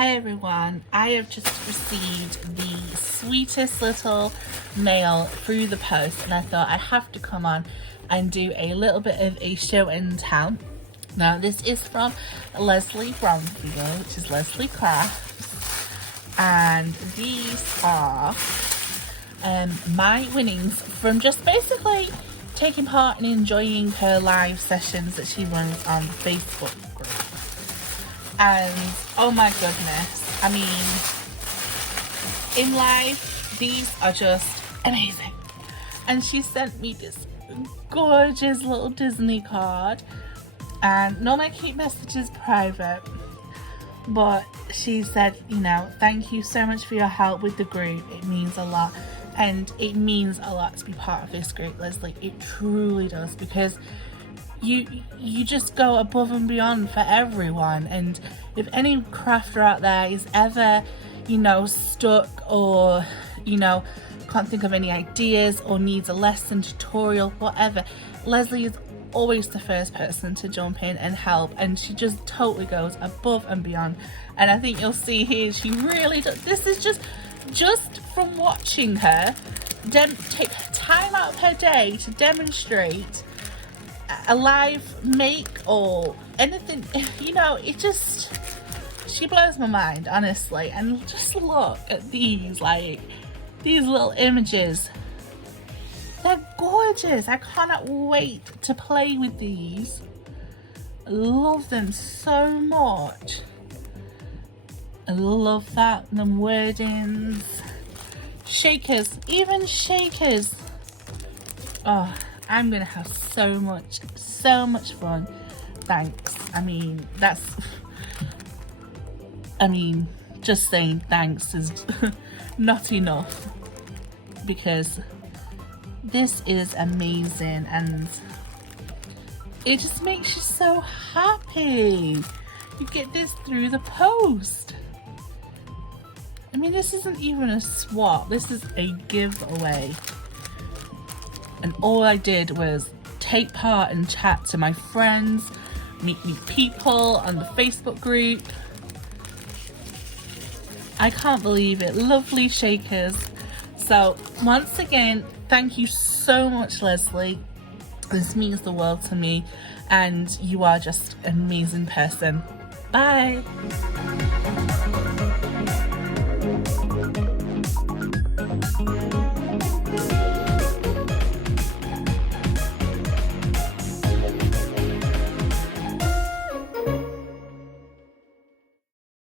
Hi everyone, I have just received the sweetest little mail through the post and I thought I have to come on and do a little bit of a show and tell. Now this is from Lesley Bromfield, which is Lesley Crafts, and these are my winnings from just basically taking part and enjoying her live sessions that she runs on the Facebook group. And oh my goodness, I mean, in life, these are just amazing. And she sent me this gorgeous little Disney card, and normally I keep messages private, but she said, you know, thank you so much for your help with the group. It means a lot, and it means a lot to be part of this group, Lesley. It truly does, because you just go above and beyond for everyone. And if any crafter out there is ever, you know, stuck, or, you know, can't think of any ideas or needs a lesson, tutorial, whatever, Lesley is always the first person to jump in and help, and she just totally goes above and beyond. And I think you'll see here, she really does. This is just from watching her take time out of her day to demonstrate a live make or anything, you know, it just, she blows my mind, honestly. And just look at these, like, these little images. They're gorgeous. I cannot wait to play with these. I love them so much. I love that, them wordings. Shakers, even shakers. Oh, I'm gonna have so much fun. Thanks. I mean, just saying thanks is not enough, because this is amazing and it just makes you so happy. You get this through the post. I mean, this isn't even a swap, this is a giveaway. And all I did was take part and chat to my friends, meet new people on the Facebook group. I can't believe it. Lovely shakers. So once again, thank you so much, Lesley. This means the world to me, and you are just an amazing person. Bye.